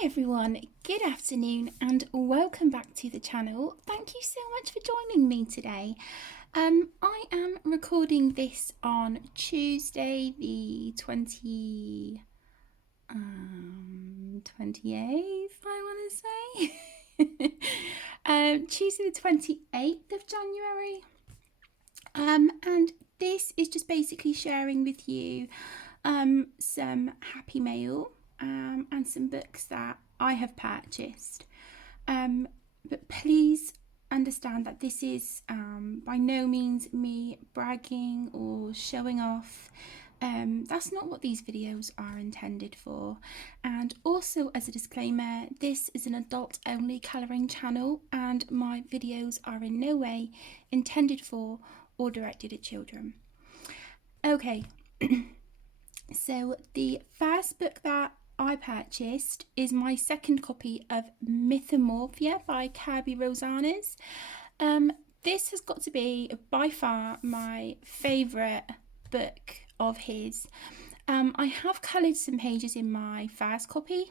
Hi everyone, good afternoon and welcome back to the channel. Thank you so much for joining me today. I am recording this on Tuesday the 28th, I want to say. Tuesday the 28th of January. And this is just basically sharing with you some happy mail and some books that I have purchased. But please understand that this is by no means me bragging or showing off. That's not what these videos are intended for. And also, as a disclaimer, this is an adult only colouring channel and my videos are in no way intended for or directed at children. Okay, so the first book that I purchased is my second copy of Mythomorphia by Kirby Rosanes. This has got to be by far my favourite book of his. I have coloured some pages in my first copy,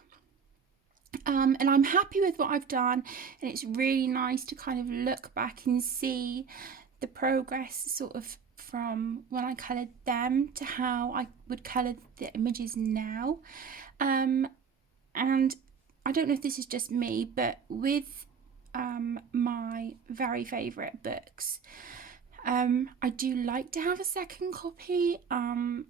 and I'm happy with what I've done, and it's really nice to kind of look back and see the progress sort of from when I coloured them to how I would colour the images now. And I don't know if this is just me, but with my very favourite books, I do like to have a second copy. And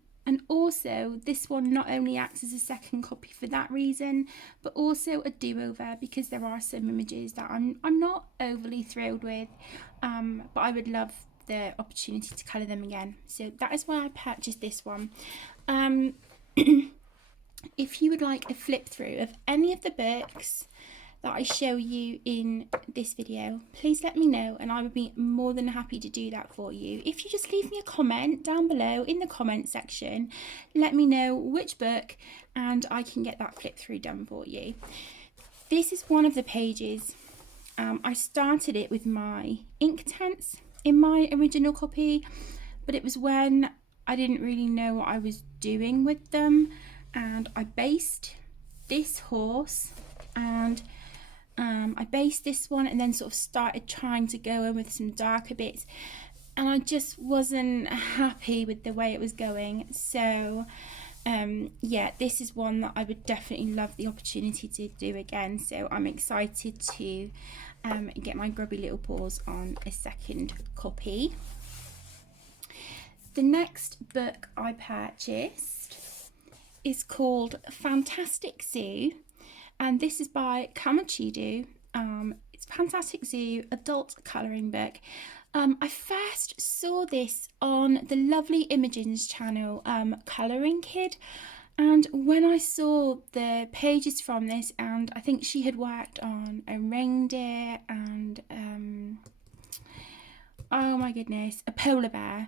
also, this one not only acts as a second copy for that reason, but also a do-over because there are some images that I'm not overly thrilled with, but I would love the opportunity to colour them again. So that is why I purchased this one. If you would like a flip through of any of the books that I show you in this video, please let me know and I would be more than happy to do that for you. If you just leave me a comment down below in the comment section, let me know which book and I can get that flip through done for you. This is one of the pages. I started it with my Inktense in my original copy, but it was when I didn't really know what I was doing with them, and I based this horse and I based this one and then sort of started trying to go in with some darker bits, and I just wasn't happy with the way it was going. So yeah, this is one that I would definitely love the opportunity to do again, so I'm excited to get my grubby little paws on a second copy. The next book I purchased is called Fantastic Zoo, and this is by Kamochido. It's Fantastic Zoo adult colouring book. I first saw this on the lovely Imogen's channel, Colouring Kid, and when I saw the pages from this, and I think she had worked on a reindeer and oh my goodness, a polar bear.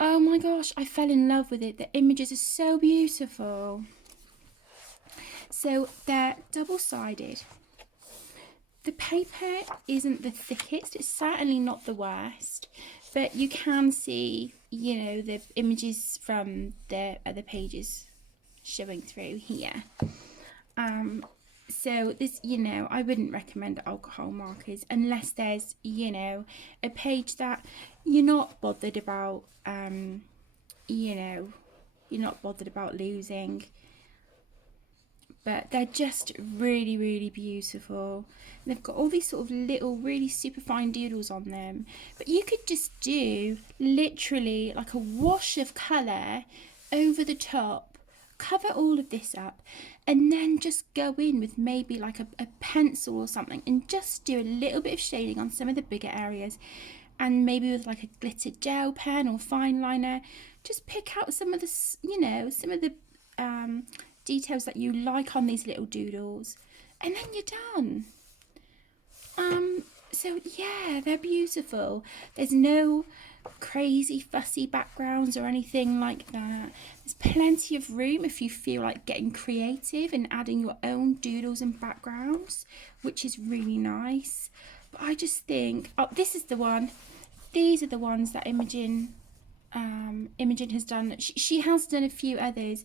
Oh my gosh, I fell in love with it. The images are so beautiful. So they're double-sided. The paper isn't the thickest, it's certainly not the worst, but you can see, you know, the images from the other pages showing through here. So this, you know, I wouldn't recommend alcohol markers unless there's, you know, a page that you're not bothered about, you know, you're not bothered about losing. But they're just really, really beautiful. And they've got all these sort of little, really super fine doodles on them. But you could just do literally like a wash of colour over the top, cover all of this up, and then just go in with maybe like a pencil or something and just do a little bit of shading on some of the bigger areas, and maybe with like a glittered gel pen or fine liner, just pick out some of the, you know, some of the details that you like on these little doodles, and then you're done. So yeah, they're beautiful. There's no crazy fussy backgrounds or anything like that. There's plenty of room if you feel like getting creative and adding your own doodles and backgrounds, which is really nice. But I just think, oh, this is the one. These are the ones that Imogen has done. She has done a few others,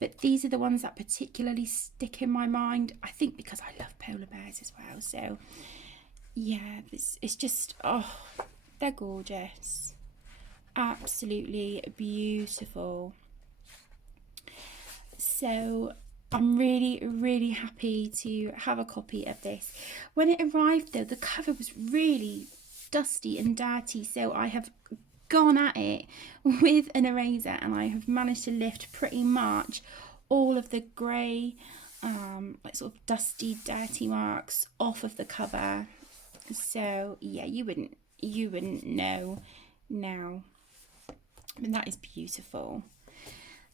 but these are the ones that particularly stick in my mind. I think because I love polar bears as well. So yeah, it's just, oh, they're gorgeous. Absolutely beautiful. So I'm really, really happy to have a copy of this. When it arrived though, the cover was really dusty and dirty, so I have gone at it with an eraser and I have managed to lift pretty much all of the grey, like sort of dusty, dirty marks off of the cover. So yeah, you wouldn't know now. I mean, that is beautiful.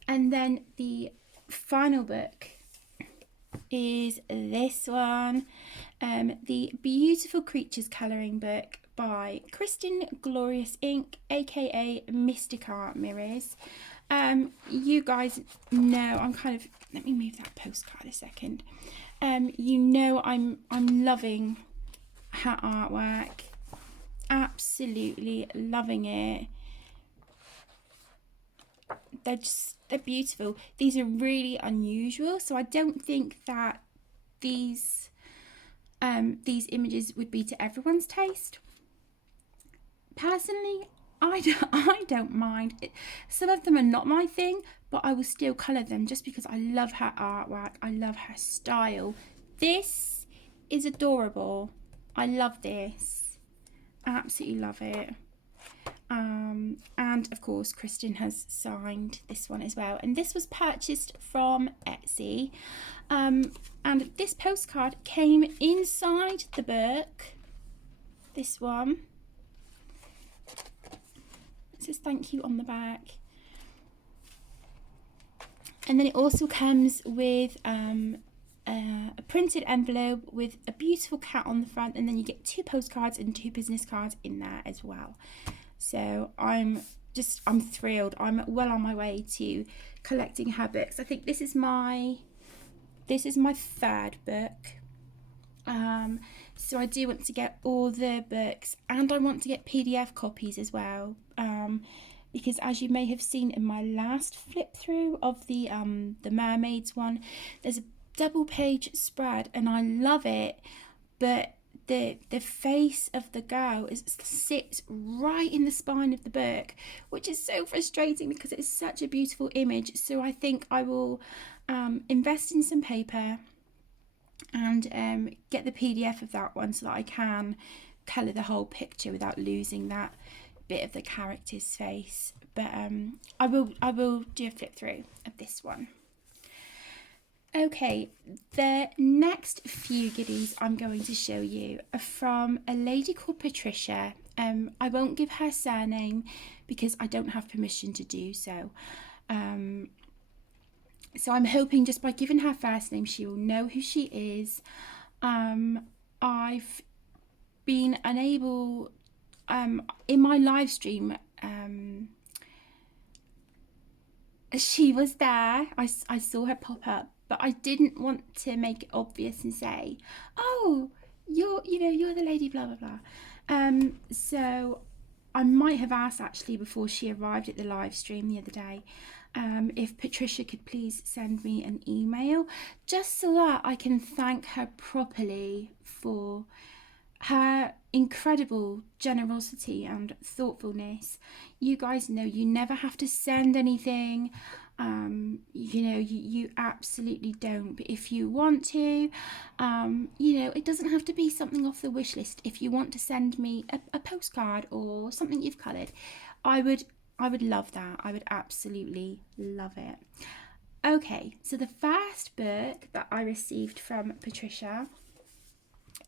And then the final book is this one, the Beautiful Creatures colouring book by Kristen Glorious Ink, aka Mystic Art Mirrors. You guys know I'm kind of, let me move that postcard a second. You know I'm loving her artwork, absolutely loving it. They're beautiful. These are really unusual, so I don't think that these images would be to everyone's taste. Personally, I don't mind. Some of them are not my thing, but I will still colour them just because I love her artwork. I love her style. This is adorable. I love this. Absolutely love it. And of course Kristen has signed this one as well, and this was purchased from Etsy, and this postcard came inside the book. This one, it says thank you on the back, and then it also comes with a printed envelope with a beautiful cat on the front, and then you get 2 postcards and 2 business cards in there as well. So I'm thrilled. I'm well on my way to collecting her books. I think this is my 3rd book. So I do want to get all the books, and I want to get PDF copies as well. Because as you may have seen in my last flip through of the mermaids one, there's a double page spread and I love it, but the face of the girl sits right in the spine of the book, which is so frustrating because it's such a beautiful image. So I think I will invest in some paper and get the PDF of that one so that I can colour the whole picture without losing that bit of the character's face. But I will do a flip through of this one. Okay, the next few goodies I'm going to show you are from a lady called Patricia. I won't give her surname because I don't have permission to do so. So I'm hoping just by giving her first name, she will know who she is. I've been unable, in my live stream, she was there. I saw her pop up, but I didn't want to make it obvious and say, oh, you're the lady blah blah blah. So I might have asked actually before she arrived at the live stream the other day, if Patricia could please send me an email just so that I can thank her properly for her incredible generosity and thoughtfulness. You guys know you never have to send anything. You absolutely don't, but if you want to, it doesn't have to be something off the wish list. If you want to send me a postcard or something you've coloured, I would love that. I would absolutely love it. Okay, so the first book that I received from Patricia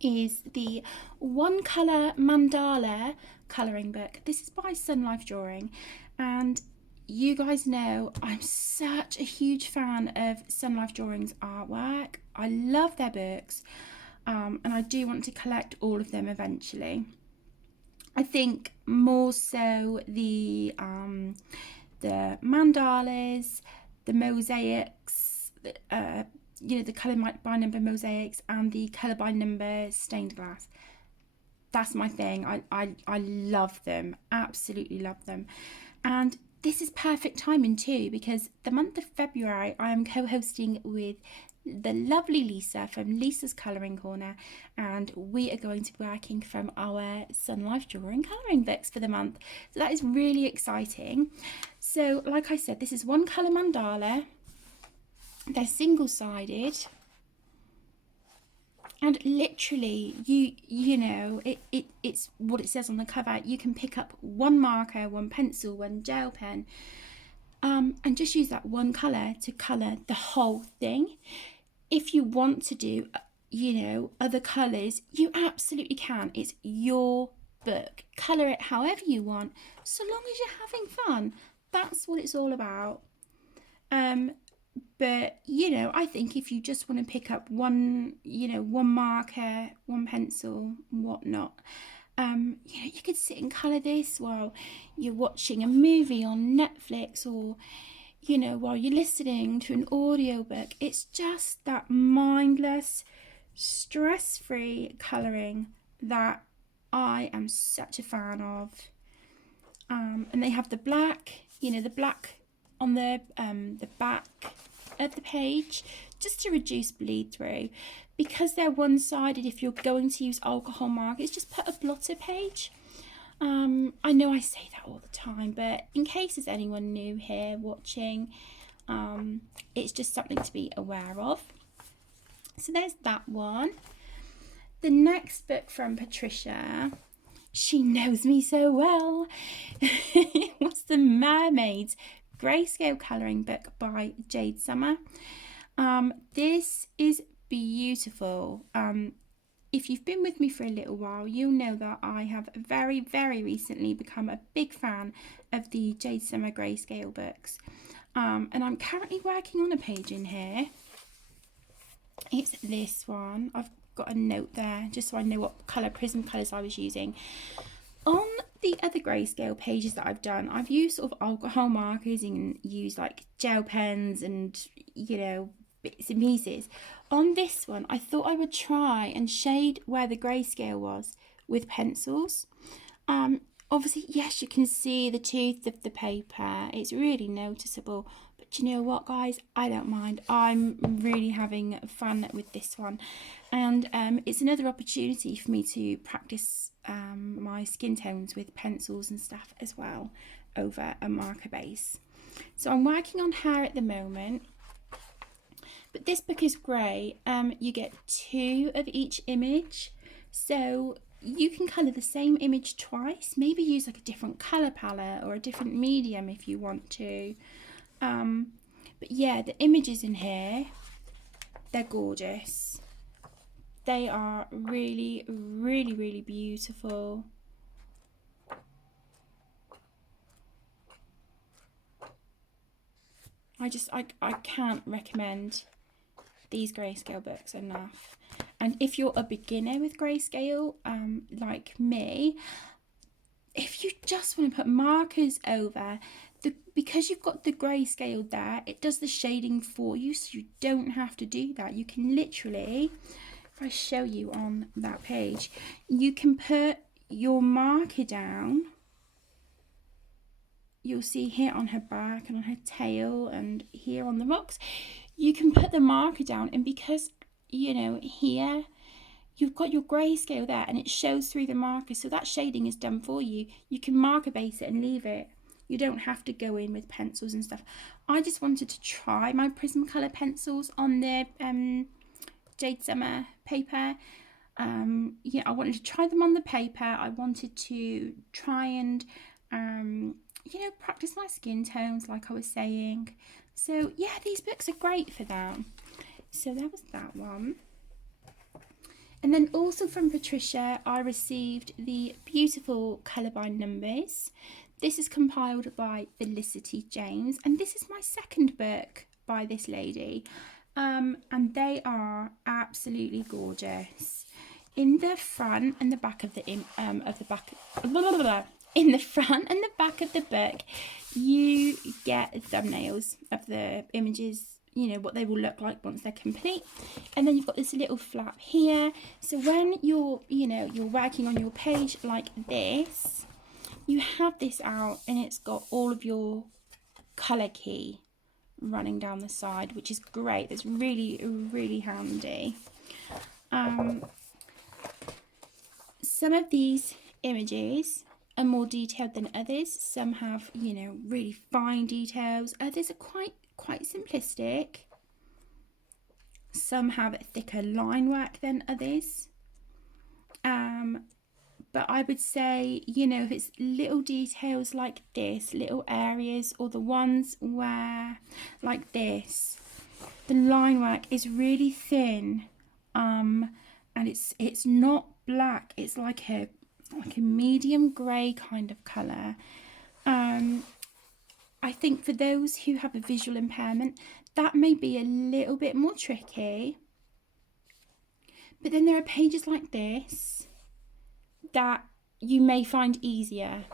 is the One Colour Mandala colouring book. This is by Sun Life Drawing, and you guys know I'm such a huge fan of Sun Life Drawing's artwork. I love their books, and I do want to collect all of them eventually. I think more so the mandalas, the mosaics, the colour by number mosaics and the colour by number stained glass. That's my thing. I love them, absolutely love them. And this is perfect timing too, because the month of February I am co-hosting with the lovely Lisa from Lisa's Colouring Corner, and we are going to be working from our Sun Life drawing colouring books for the month. So that is really exciting. So like I said, this is one colour mandala. They're single-sided. And literally, you know, it's what it says on the cover. You can pick up one marker, one pencil, one gel pen, and just use that one colour to colour the whole thing. If you want to do, you know, other colours, you absolutely can. It's your book. Colour it however you want, so long as you're having fun. That's what it's all about. But, you know, I think if you just want to pick up one, you know, one marker, one pencil, whatnot, you know, you could sit and colour this while you're watching a movie on Netflix, or, you know, while you're listening to an audiobook. It's just that mindless, stress-free colouring that I am such a fan of. And they have the black, you know, the black on the back of the page, just to reduce bleed through. Because they're one-sided, if you're going to use alcohol markers, just put a blotter page. I know I say that all the time, but in case there's anyone new here watching, it's just something to be aware of. So there's that one. The next book from Patricia, she knows me so well. It was the Mermaids Grayscale colouring book by Jade Summer. This is beautiful. If you've been with me for a little while, you'll know that I have very, very recently become a big fan of the Jade Summer Grayscale books. And I'm currently working on a page in here. It's this one. I've got a note there just so I know what colour prism colours I was using. On the other grayscale pages that I've done, I've used sort of alcohol markers and used like gel pens and, you know, bits and pieces. On this one, I thought I would try and shade where the grayscale was with pencils. Obviously, yes, you can see the tooth of the paper. It's really noticeable. But you know what, guys? I don't mind. I'm really having fun with this one. And it's another opportunity for me to practice my skin tones with pencils and stuff as well over a marker base. So I'm working on hair at the moment. But this book is great. You get 2 of each image. So you can colour the same image twice. Maybe use like a different colour palette or a different medium if you want to. But yeah, the images in here, they're gorgeous. They are really, really, really beautiful. I can't recommend these grayscale books enough. And if you're a beginner with grayscale, like me, if you just want to put markers over, because you've got the grayscale there, it does the shading for you, so you don't have to do that. You can literally, if I show you on that page, you can put your marker down. You'll see here on her back and on her tail and here on the rocks, you can put the marker down, and because, you know, here you've got your grayscale there and it shows through the marker, so that shading is done for you. You can marker base it and leave it. You don't have to go in with pencils and stuff. I just wanted to try my Prismacolor pencils on the Jade Summer paper. Yeah, I wanted to try them on the paper. I wanted to try and you know, practice my skin tones like I was saying. So yeah, these books are great for that. So there was that one. And then also from Patricia, I received the beautiful Colour by Numbers. This is compiled by Felicity James, and this is my second book by this lady. And they are absolutely gorgeous. In the front and the back of the in the front and the back of the book, you get thumbnails of the images, you know, what they will look like once they're complete. And then you've got this little flap here. So when you're, you know, you're working on your page like this, you have this out and it's got all of your colour key running down the side, which is great. It's really, really handy. Some of these images are more detailed than others. Some have, you know, really fine details. Others are quite simplistic. Some have thicker line work than others. But I would say, you know, if it's little details like this, little areas, or the ones where, like this, the line work is really thin, and it's not black. It's like a medium grey kind of colour. I think for those who have a visual impairment, that may be a little bit more tricky. But then there are pages like this that you may find easier.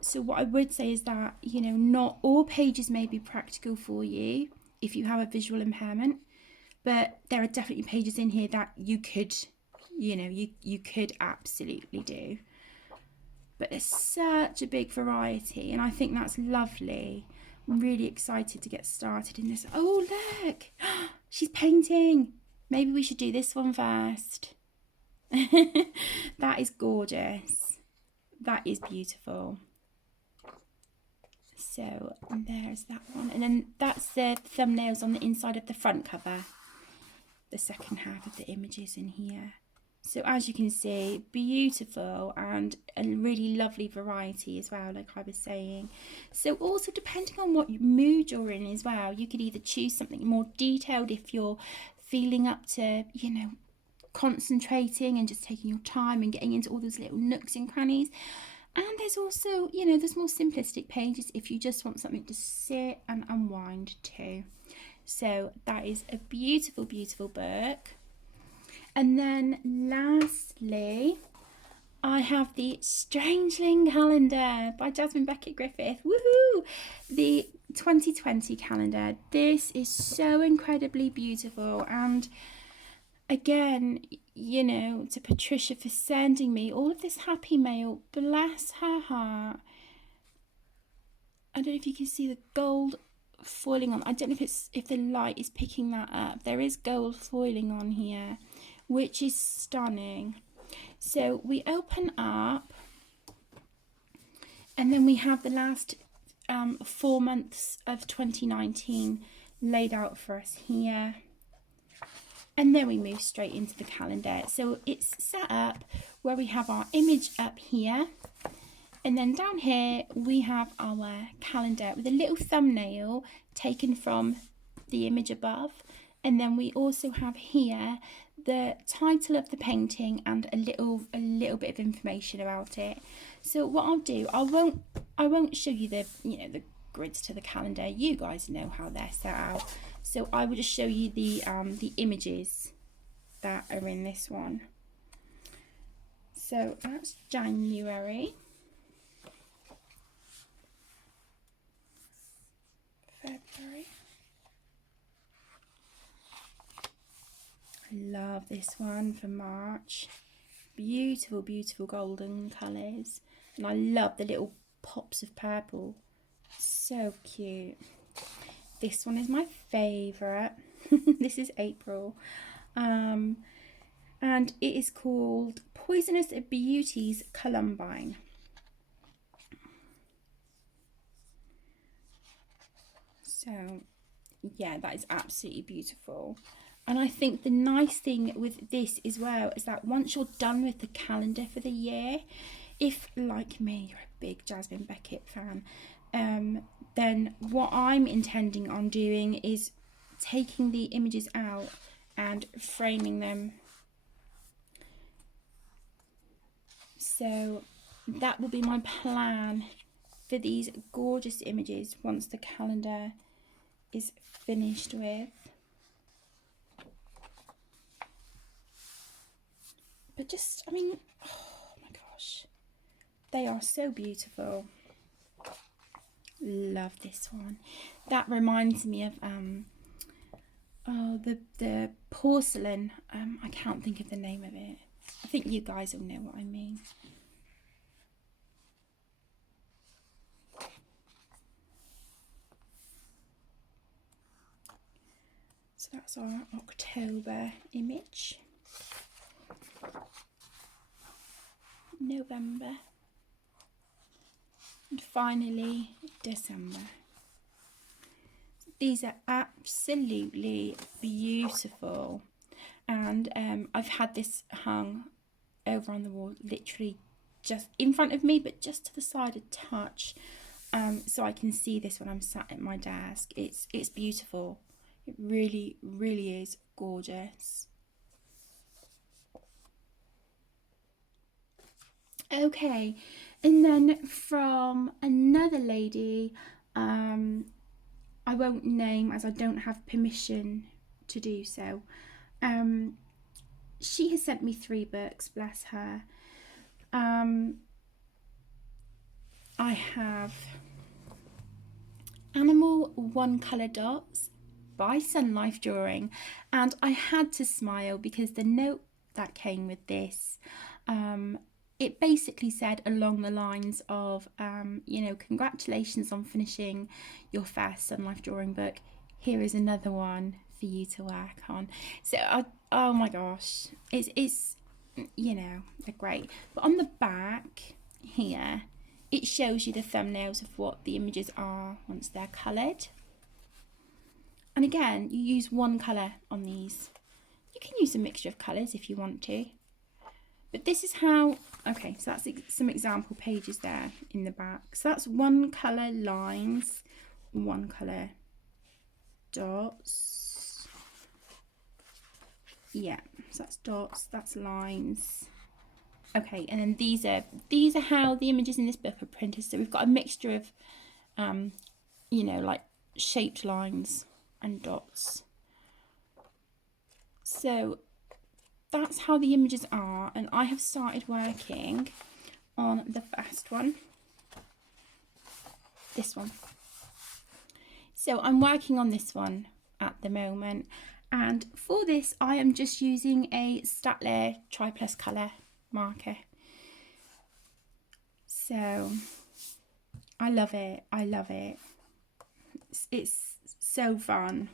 So what I would say is that, you know, not all pages may be practical for you if you have a visual impairment, but there are definitely pages in here that you could, you know, you could absolutely do. But there's such a big variety, and I think that's lovely. I'm really excited to get started in this. Oh, look, she's painting. Maybe we should do this one first. That is gorgeous. That is beautiful. So there's that one, and then that's the thumbnails on the inside of the front cover, the second half of the images in here. So as you can see, beautiful and a really lovely variety as well, like I was saying. So also depending on what mood you're in as well, you could either choose something more detailed if you're feeling up to, you know, concentrating and just taking your time and getting into all those little nooks and crannies. And there's also, you know, there's more simplistic pages if you just want something to sit and unwind too. So that is a beautiful, beautiful book. And then lastly, I have the Strangeling calendar by Jasmine Beckett Griffith. Woohoo! The 2020 calendar. This is so incredibly beautiful, and again, you know, to Patricia for sending me all of this happy mail. Bless her heart. I don't know if you can see the gold foiling on. I don't know if the light is picking that up. There is gold foiling on here, which is stunning. So we open up, and then we have the last 4 months of 2019 laid out for us here. And then we move straight into the calendar. So it's set up where we have our image up here. And then down here we have our calendar with a little thumbnail taken from the image above. And then we also have here the title of the painting and a little bit of information about it. So what I'll do, I won't show you the, you know, the grids to the calendar. You guys know how they're set out. So I will just show you the images that are in this one. So that's January, February. I love this one for March. Beautiful, beautiful golden colours. And I love the little pops of purple. So cute. This one is my favourite. This is April. And it is called Poisonous Beauties Columbine. So, yeah, that is absolutely beautiful. And I think the nice thing with this as well is that once you're done with the calendar for the year, if, like me, you're a big Jasmine Beckett fan, then what I'm intending on doing is taking the images out and framing them. So that will be my plan for these gorgeous images once the calendar is finished with. But just, I mean, oh my gosh, they are so beautiful. Love this one. That reminds me of the porcelain. I can't think of the name of it. I think you guys will know what I mean. that's our October image. November. And finally, December. These are absolutely beautiful. And I've had this hung over on the wall, literally just in front of me, but just to the side a touch. So I can see this when I'm sat at my desk. It's beautiful. It really, really is gorgeous. Okay, and then from another lady, I won't name as I don't have permission to do so. She has sent me 3 books, bless her. I have Animal One Colour Dots by Sun Life Drawing, and I had to smile because the note that came with this, it basically said along the lines of, congratulations on finishing your first Sun Life Drawing book. Here is another one for you to work on. So, oh my gosh, it's they're great. But on the back here, it shows you the thumbnails of what the images are once they're coloured. And again, you use one colour on these. You can use a mixture of colours if you want to. But this is how, okay, so that's some example pages there in the back. So that's one colour lines, one colour dots. Yeah, so that's dots, that's lines. Okay, and then these are how the images in this book are printed. So we've got a mixture of, like shaped lines and dots. So that's how the images are, and I have started working on the first one, this one. So I'm working on this one at the moment, and for this I am just using a Staedtler Tri-Plus Colour marker. So I love it. It's so fun.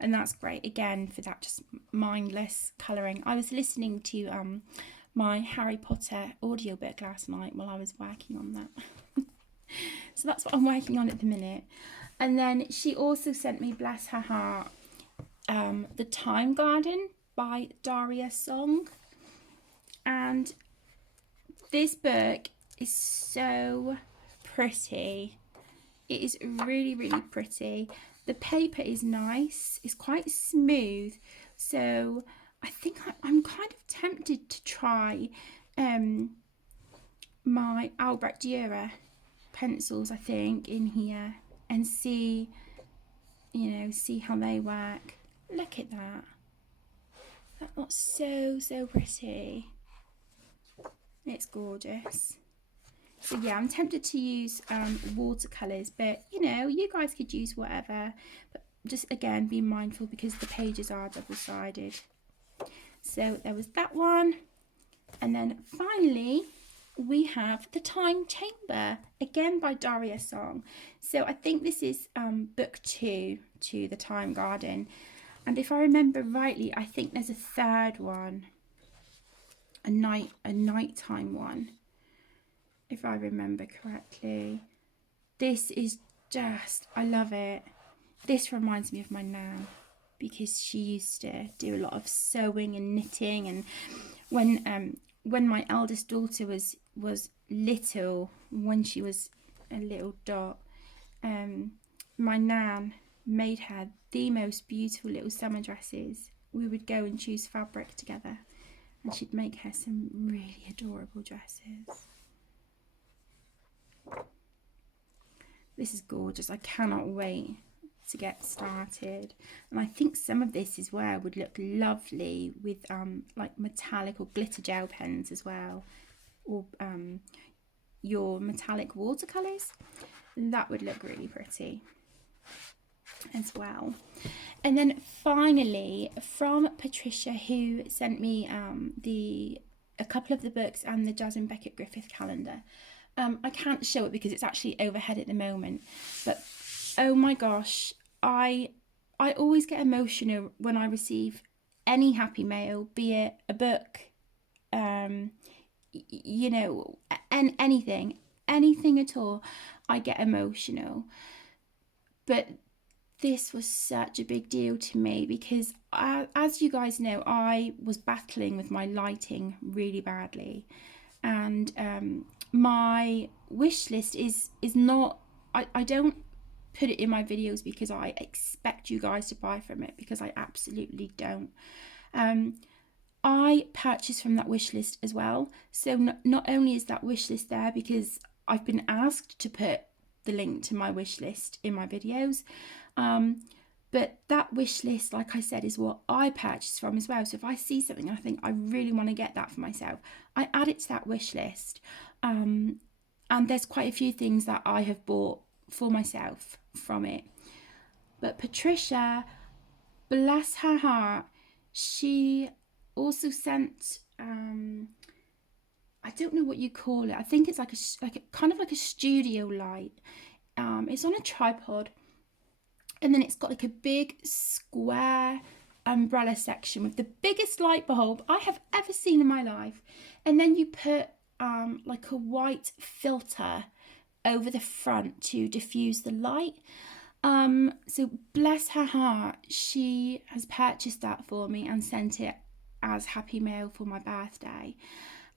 And that's great, again, for that just mindless colouring. I was listening to my Harry Potter audiobook last night while I was working on that. So that's what I'm working on at the minute. And then she also sent me, bless her heart, The Time Garden by Daria Song. And this book is so pretty. It is really, really pretty. The paper is nice, it's quite smooth, so I think I'm kind of tempted to try my Albrecht Dürer pencils, I think, in here and see how they work. Look at that. That looks so pretty. It's gorgeous. So yeah, I'm tempted to use watercolours, but you guys could use whatever. But just again, be mindful because the pages are double-sided. So there was that one. And then finally, we have The Time Chamber, again by Daria Song. So I think this is book 2 to The Time Garden. And if I remember rightly, I think there's a third one, a nighttime one, if I remember correctly. This is just, I love it. This reminds me of my nan because she used to do a lot of sewing and knitting, and when my eldest daughter was little, when she was a little dot, my nan made her the most beautiful little summer dresses. We would go and choose fabric together, and she'd make her some really adorable dresses. This is gorgeous. I cannot wait to get started. And I think some of this as well would look lovely with like metallic or glitter gel pens as well, or your metallic watercolours. That would look really pretty as well. And then finally, from Patricia, who sent me a couple of the books and the Jasmine Beckett Griffith calendar. I can't show it because it's actually overhead at the moment, but oh my gosh, I I always get emotional when I receive any happy mail, be it a book, you know, and anything at all. I get emotional. But this was such a big deal to me because, as you guys know, I was battling with my lighting really badly, and my wish list is not. I don't put it in my videos because I expect you guys to buy from it, because I absolutely don't. I purchase from that wish list as well. So not only is that wish list there because I've been asked to put the link to my wish list in my videos, but that wish list, like I said, is what I purchase from as well. So if I see something and I think I really want to get that for myself, I add it to that wish list. And there's quite a few things that I have bought for myself from it. But Patricia, bless her heart, she also sent I don't know what you call it. I think it's like a kind of like a studio light. It's on a tripod, and then it's got like a big square umbrella section with the biggest light bulb I have ever seen in my life. And then you put like a white filter over the front to diffuse the light. So bless her heart, she has purchased that for me and sent it as happy mail for my birthday.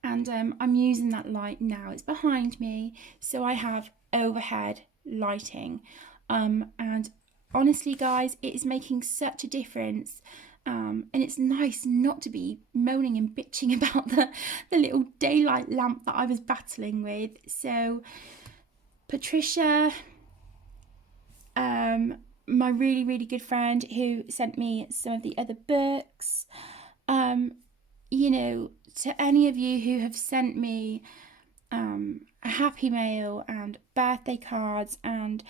And I'm using that light now. It's behind me, so I have overhead lighting. And honestly, guys, it is making such a difference. And it's nice not to be moaning and bitching about the little daylight lamp that I was battling with. So, Patricia, my really, really good friend who sent me some of the other books, you know, to any of you who have sent me a happy mail and birthday cards and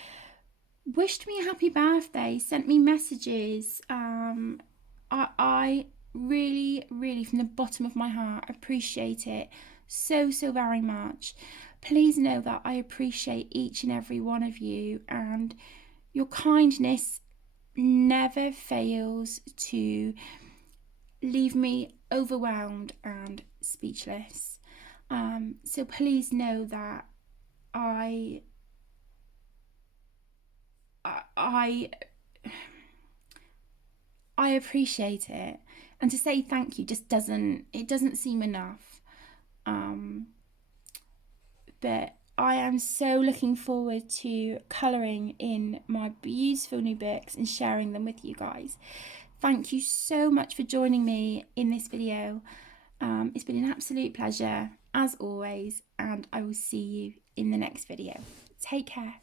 wished me a happy birthday, sent me messages, I really, really, from the bottom of my heart, appreciate it so, so very much. Please know that I appreciate each and every one of you, and your kindness never fails to leave me overwhelmed and speechless. So please know that I I I appreciate it, and to say thank you just doesn't seem enough. But I am so looking forward to colouring in my beautiful new books and sharing them with you guys. Thank you so much for joining me in this video. It's been an absolute pleasure, as always, and I will see you in the next video. Take care.